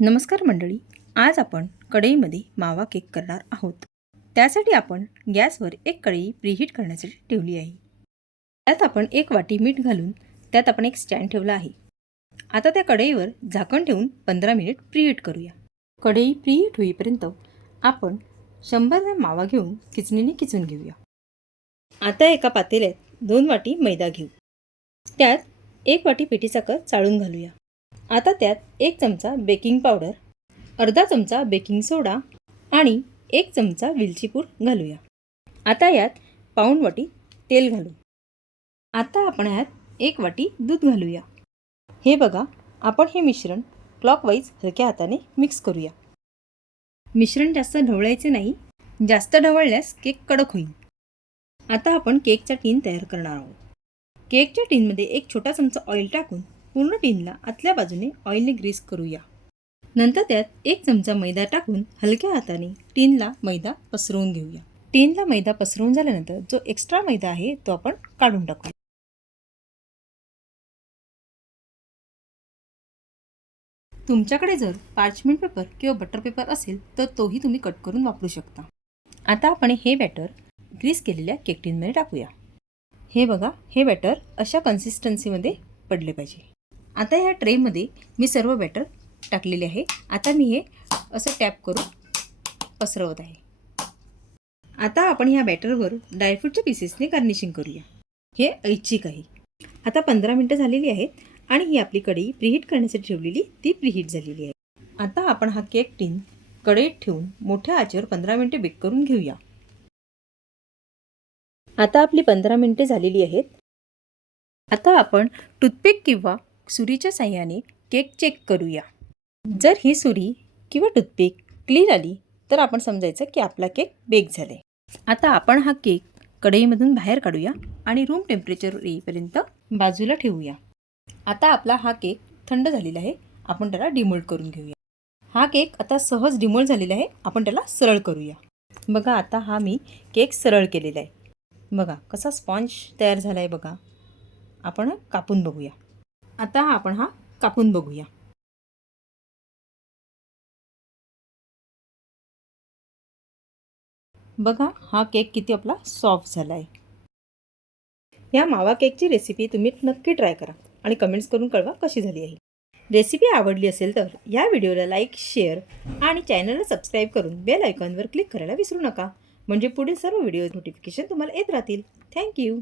नमस्कार मंडळी, आज आपण कढईमध्ये मावा केक करणार आहोत। त्यासाठी आपण गॅसवर एक कढई प्रीहीट करण्यासाठी ठेवली आहे। त्यात आपण एक वाटी मीठ घालून त्यात आपण एक स्टँड ठेवला आहे। आता त्या कढईवर झाकण ठेवून 15 मिनिट प्रीहीट करूया। कढई प्रीहीट होईपर्यंत आपण 100 ग्रॅम मावा घेऊन खिचणीने खिचून घेऊया। आता एका पातेल्यात 2 वाटी मैदा घेऊ। त्यात 1 वाटी पिठी साखर चाळून घालूया। आता त्यात 1 चमचा बेकिंग पावडर, अर्धा चमचा बेकिंग सोडा आणि 1 चमचा वेलची पूड घालूया। आता यात पाऊण वाटी तेल घालू। आता आपण यात 1 वाटी दूध घालूया। हे बघा, आपण हे मिश्रण क्लॉकवाईज हलक्या हाताने मिक्स करूया। मिश्रण जास्त ढवळायचे नाही, जास्त ढवळल्यास केक कडक होईल। आता आपण केकचा टीन तयार करणार आहोत। केकच्या टीनमध्ये एक छोटा चमचा ऑइल टाकून पूर्ण टीनला आतल्या बाजूने ऑइलने ग्रीस करूया। नंतर त्यात 1 चमचा मैदा टाकून हलक्या हाताने टीनला मैदा पसरवून घेऊया। टीनला मैदा पसरवून झाल्यानंतर जो एक्स्ट्रा मैदा आहे तो आपण काढून टाकूया। तुमच्याकडे जर पार्चमेंट पेपर किंवा बटर पेपर असेल तर तोही तुम्ही कट करून वापरू शकता। आता आपण हे बॅटर ग्रीस केलेल्या केक टीनमध्ये टाकूया। हे बघा, हे बॅटर अशा कन्सिस्टन्सीमध्ये पडले पाहिजे। आता या ट्रेमध्ये मी सर्व बॅटर टाकलेले आहे। आता मी हे असं टॅप करून पसरवत आहे। आता आपण ह्या बॅटरवर ड्रायफ्रूटच्या पीसेसने गार्निशिंग करूया। हे ऐच्छिक आहे। आता 15 मिनिटं झालेली आहेत आणि ही आपली कढई प्रीहीट करण्यासाठी ठेवलेली ती प्रीहीट झालेली आहे। आता आपण हा केक टीन कढईत ठेवून मोठ्या आचेवर 15 मिनिटे बेक करून घेऊया। आता आपली 15 मिनिटे झालेली आहेत। आता आपण टूथपिक किंवा सुरीच्या साहाय्याने केक चेक करूया। जर ही सुरी किंवा टूथपिक क्लीन आली तर आपण समजायचं की आपला केक बेक झालाय। आता आपण हा केक कढईमधून बाहेर काढूया आणि रूम टेम्परेचर येईपर्यंत बाजूला ठेवूया। आता आपला हा केक थंड झालेला आहे, आपण त्याला डिमोल्ड करून घेऊया। हा केक आता सहज डिमोल्ड झालेला आहे, आपण त्याला सरळ करूया। बघा, आता हा मी केक सरळ केलेला आहे। बघा कसा स्पॉन्ज तयार झाला आहे बघा। आपण कापून बघूया। आता आपण हा कापून बघूया। बघा, हा केक किती आपला सॉफ्ट झाला आहे। या मावा केकची रेसिपी तुम्ही नक्की ट्राय करा आणि कमेंट्स करून कळवा कशी झाली आहे। रेसिपी आवडली असेल तर या व्हिडिओला लाईक, शेअर आणि चॅनलला सबस्क्राईब करून बेल आयकॉनवर क्लिक करायला विसरू नका, म्हणजे पुढील सर्व व्हिडिओ नोटिफिकेशन तुम्हाला येत राहतील। थँक्यू।